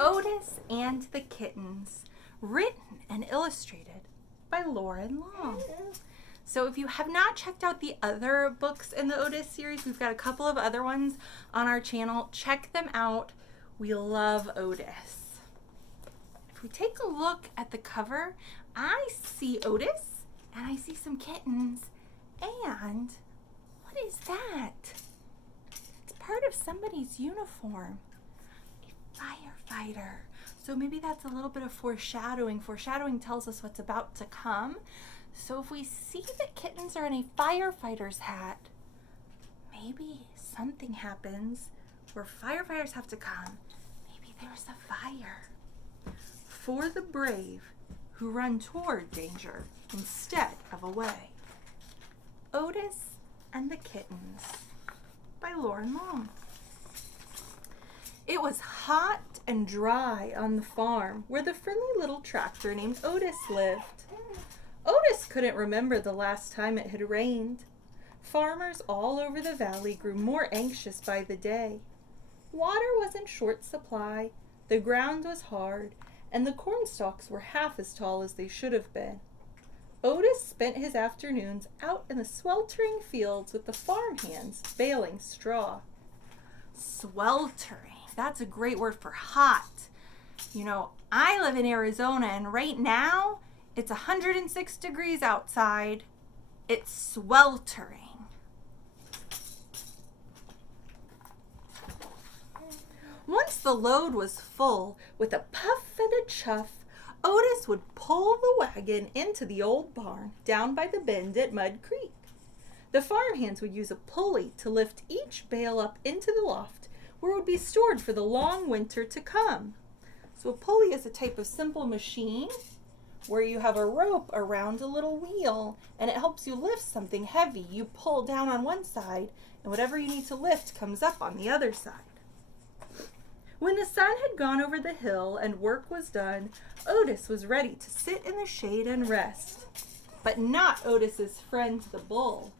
Otis and the Kittens, written and illustrated by Loren Long. So if you have not checked out the other books in the Otis series, we've got a couple of other ones on our channel. Check them out. We love Otis. If we take a look at the cover, I see Otis and I see some kittens. And what is that? It's part of somebody's uniform. A firefighter. So maybe that's a little bit of foreshadowing. Foreshadowing tells us what's about to come. So if we see the kittens are in a firefighter's hat, maybe something happens where firefighters have to come. Maybe there's a fire. For the brave who run toward danger instead of away. Otis and the Kittens by Loren Long. It was hot and dry on the farm where the friendly little tractor named Otis lived. Otis couldn't remember the last time it had rained. Farmers all over the valley grew more anxious by the day. Water was in short supply, the ground was hard, and the corn stalks were half as tall as they should have been. Otis spent his afternoons out in the sweltering fields with the farmhands baling straw. Sweltering, that's a great word for hot. You know, I live in Arizona and right now it's 106 degrees outside. It's sweltering. Once the load was full, with a puff and a chuff, Otis would pull the wagon into the old barn down by the bend at Mud Creek. The farmhands would use a pulley to lift each bale up into the loft where it would be stored for the long winter to come. So a pulley is a type of simple machine where you have a rope around a little wheel and it helps you lift something heavy. You pull down on one side and whatever you need to lift comes up on the other side. When the sun had gone over the hill and work was done, Otis was ready to sit in the shade and rest. But not Otis's friend the bull.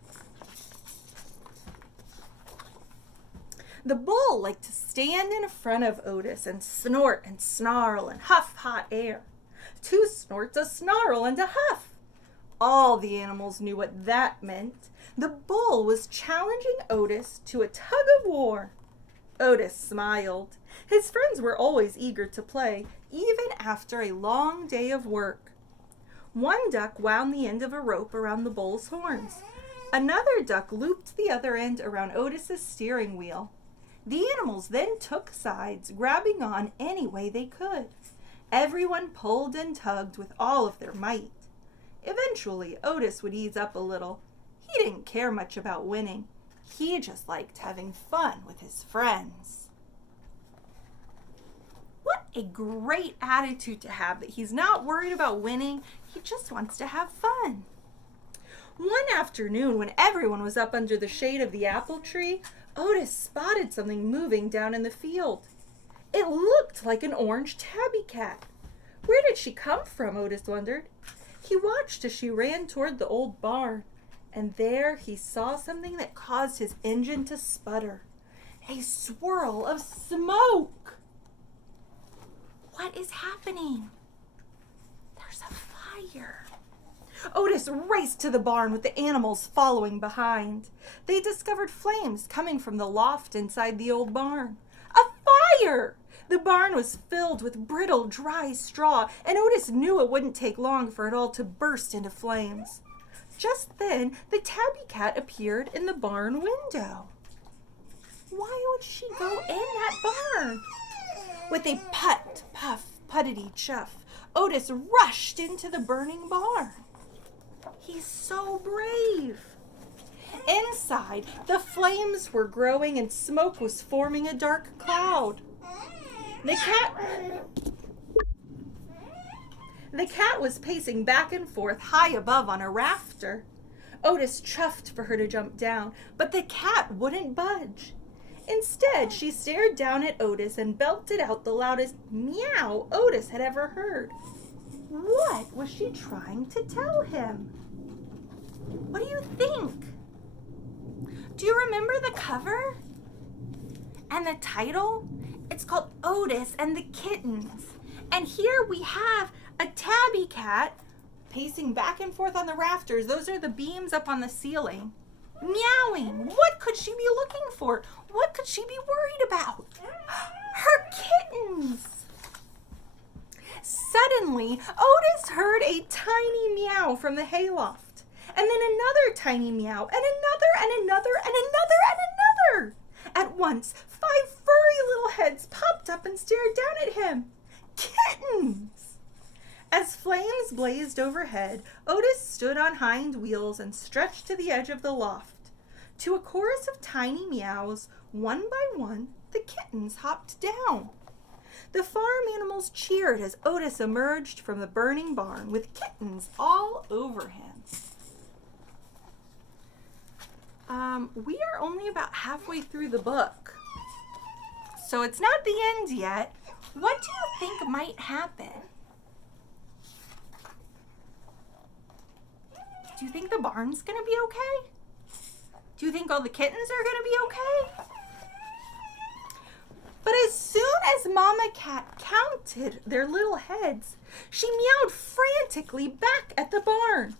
The bull liked to stand in front of Otis and snort and snarl and huff hot air. 2 snorts, a snarl, and a huff. All the animals knew what that meant. The bull was challenging Otis to a tug of war. Otis smiled. His friends were always eager to play, even after a long day of work. One duck wound the end of a rope around the bull's horns. Another duck looped the other end around Otis's steering wheel. The animals then took sides, grabbing on any way they could. Everyone pulled and tugged with all of their might. Eventually, Otis would ease up a little. He didn't care much about winning. He just liked having fun with his friends. What a great attitude to have, that he's not worried about winning. He just wants to have fun. One afternoon, when everyone was up under the shade of the apple tree, Otis spotted something moving down in the field. It looked like an orange tabby cat. Where did she come from, Otis wondered. He watched as she ran toward the old barn, and there he saw something that caused his engine to sputter. A swirl of smoke. What is happening? There's a fire. Otis raced to the barn with the animals following behind. They discovered flames coming from the loft inside the old barn. A fire! The barn was filled with brittle, dry straw, and Otis knew it wouldn't take long for it all to burst into flames. Just then, the tabby cat appeared in the barn window. Why would she go in that barn? With a put, puff, puttity chuff, Otis rushed into the burning barn. He's so brave. Inside, the flames were growing and smoke was forming a dark cloud. The cat was pacing back and forth high above on a rafter. Otis chuffed for her to jump down, but the cat wouldn't budge. Instead, she stared down at Otis and belted out the loudest meow Otis had ever heard. What was she trying to tell him? What do you think? Do you remember the cover? And the title? It's called Otis and the Kittens. And here we have a tabby cat pacing back and forth on the rafters. Those are the beams up on the ceiling. Meowing. What could she be looking for? What could she be worried about? Her kittens. Suddenly, Otis heard a tiny meow from the hayloft, and then another tiny meow, and another, and another, and another, and another. At once, 5 furry little heads popped up and stared down at him. Kittens! As flames blazed overhead, Otis stood on hind wheels and stretched to the edge of the loft. To a chorus of tiny meows, one by one, the kittens hopped down. The farm animals cheered as Otis emerged from the burning barn with kittens all over him. We are only about halfway through the book, so it's not the end yet. What do you think might happen? Do you think the barn's going to be okay? Do you think all the kittens are going to be okay? But as soon as Mama Cat counted their little heads, she meowed frantically back at the barn.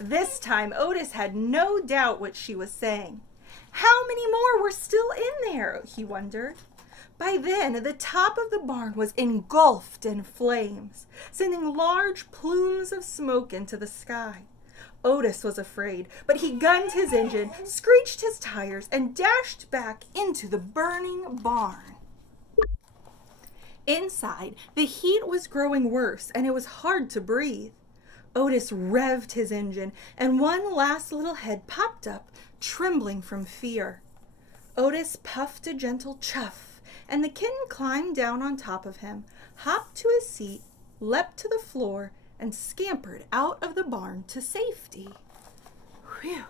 This time, Otis had no doubt what she was saying. How many more were still in there, he wondered. By then, the top of the barn was engulfed in flames, sending large plumes of smoke into the sky. Otis was afraid, but he gunned his engine, screeched his tires, and dashed back into the burning barn. Inside, the heat was growing worse, and it was hard to breathe. Otis revved his engine, and one last little head popped up, trembling from fear. Otis puffed a gentle chuff, and the kitten climbed down on top of him, hopped to his seat, leapt to the floor, and scampered out of the barn to safety. Whew.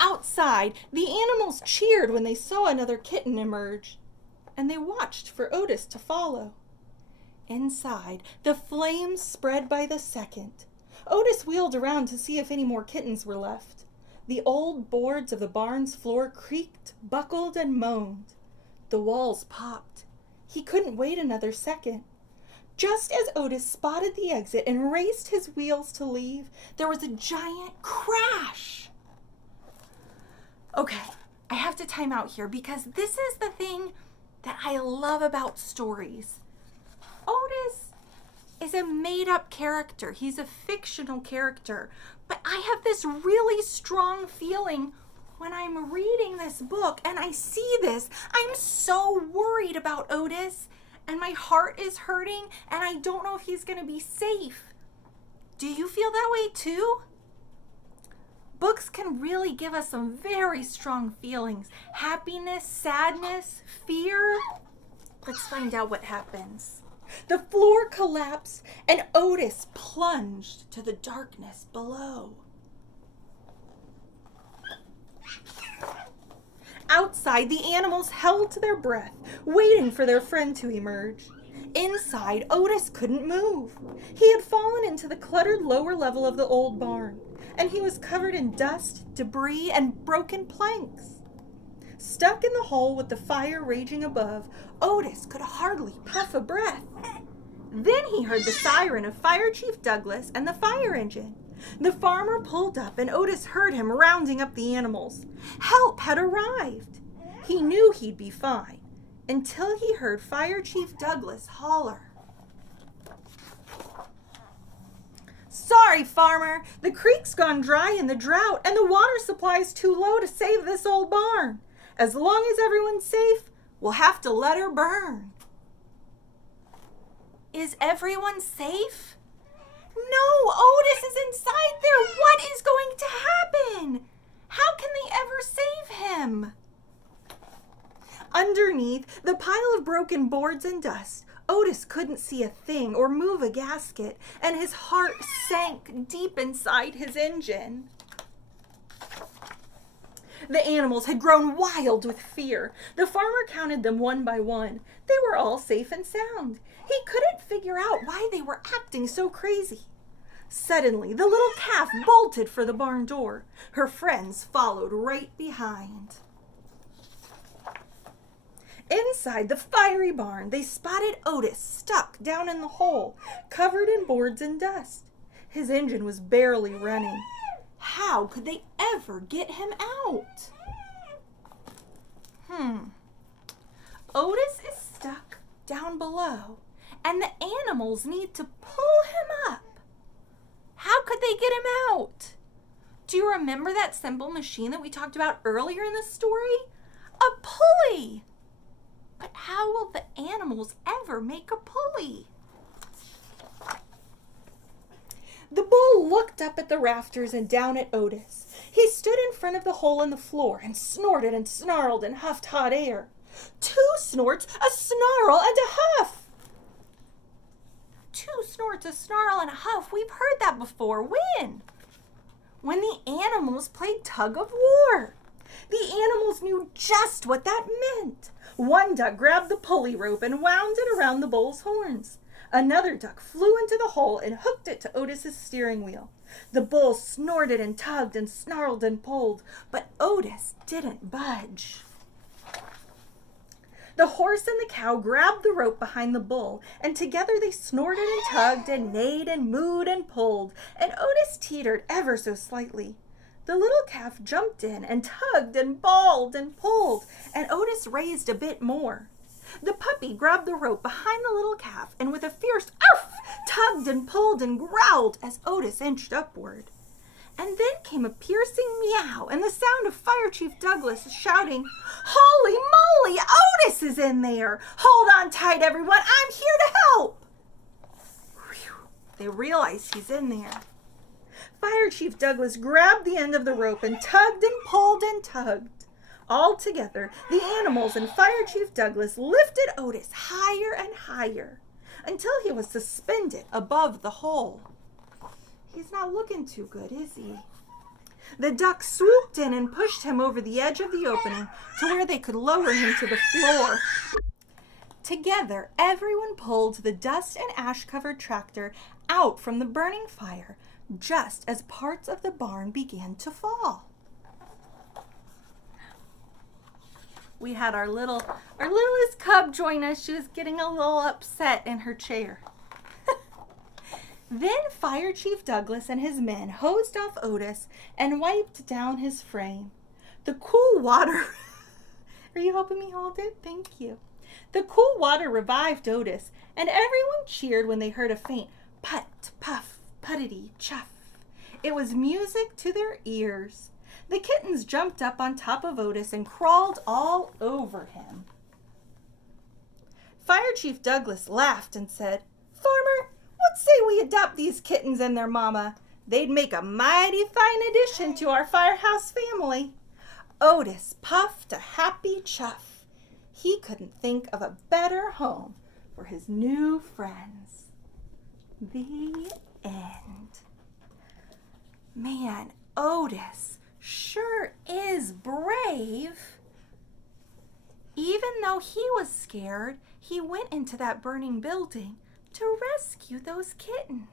Outside, the animals cheered when they saw another kitten emerge, and they watched for Otis to follow. Inside, the flames spread by the second. Otis wheeled around to see if any more kittens were left. The old boards of the barn's floor creaked, buckled, and moaned. The walls popped. He couldn't wait another second. Just as Otis spotted the exit and raced his wheels to leave, there was a giant crash. Okay, I have to time out here because this is the thing that I love about stories. Otis is a made-up character. He's a fictional character. But I have this really strong feeling when I'm reading this book and I see this. I'm so worried about Otis, and my heart is hurting, and I don't know if he's going to be safe. Do you feel that way too? Books can really give us some very strong feelings. Happiness, sadness, fear. Let's find out what happens. The floor collapsed, and Otis plunged to the darkness below. Outside, the animals held their breath, waiting for their friend to emerge. Inside, Otis couldn't move. He had fallen into the cluttered lower level of the old barn, and he was covered in dust, debris, and broken planks. Stuck in the hole with the fire raging above, Otis could hardly puff a breath. Then he heard the siren of Fire Chief Douglas and the fire engine. The farmer pulled up, and Otis heard him rounding up the animals. Help had arrived. He knew he'd be fine, until he heard Fire Chief Douglas holler. Sorry, farmer. The creek's gone dry in the drought, and the water supply's too low to save this old barn. As long as everyone's safe, we'll have to let her burn. Is everyone safe? No, Otis is inside there. What is going to happen? How can they ever save him? Underneath the pile of broken boards and dust, Otis couldn't see a thing or move a gasket, and his heart sank deep inside his engine. The animals had grown wild with fear. The farmer counted them one by one. They were all safe and sound. He couldn't figure out why they were acting so crazy. Suddenly, the little calf bolted for the barn door. Her friends followed right behind. Inside the fiery barn, they spotted Otis stuck down in the hole, covered in boards and dust. His engine was barely running. How could they ever get him out? Otis is stuck down below, and the animals need to pull him up. How could they get him out? Do you remember that simple machine that we talked about earlier in the story? A pulley! But how will the animals ever make a pulley? The bull looked up at the rafters and down at Otis. He stood in front of the hole in the floor and snorted and snarled and huffed hot air. 2 snorts, a snarl, and a huff. 2 snorts, a snarl, and a huff. We've heard that before. When? When the animals played tug of war. The animals knew just what that meant. One duck grabbed the pulley rope and wound it around the bull's horns. Another duck flew into the hole and hooked it to Otis's steering wheel. The bull snorted and tugged and snarled and pulled, but Otis didn't budge. The horse and the cow grabbed the rope behind the bull, and together they snorted and tugged and neighed and mooed and pulled, and Otis teetered ever so slightly. The little calf jumped in and tugged and bawled and pulled, and Otis raised a bit more. The puppy grabbed the rope behind the little calf and with a fierce arf tugged and pulled and growled as Otis inched upward. And then came a piercing meow and the sound of Fire Chief Douglas shouting, "Holy moly, Otis is in there! Hold on tight, everyone, I'm here to help!" Whew, they realized he's in there. Fire Chief Douglas grabbed the end of the rope and tugged and pulled and tugged. All together, the animals and Fire Chief Douglas lifted Otis higher and higher until he was suspended above the hole. He's not looking too good, is he? The ducks swooped in and pushed him over the edge of the opening to where they could lower him to the floor. Together, everyone pulled the dust and ash-covered tractor out from the burning fire just as parts of the barn began to fall. We had our littlest cub join us. She was getting a little upset in her chair. Then Fire Chief Douglas and his men hosed off Otis and wiped down his frame. The cool water... Are you helping me hold it? Thank you. The cool water revived Otis, and everyone cheered when they heard a faint put, puff, puttity, chuff. It was music to their ears. The kittens jumped up on top of Otis and crawled all over him. Fire Chief Douglas laughed and said, "Farmer, what say we adopt these kittens and their mama? They'd make a mighty fine addition to our firehouse family." Otis puffed a happy chuff. He couldn't think of a better home for his new friends. The end. Man, Otis sure is brave. Even though he was scared, he went into that burning building to rescue those kittens.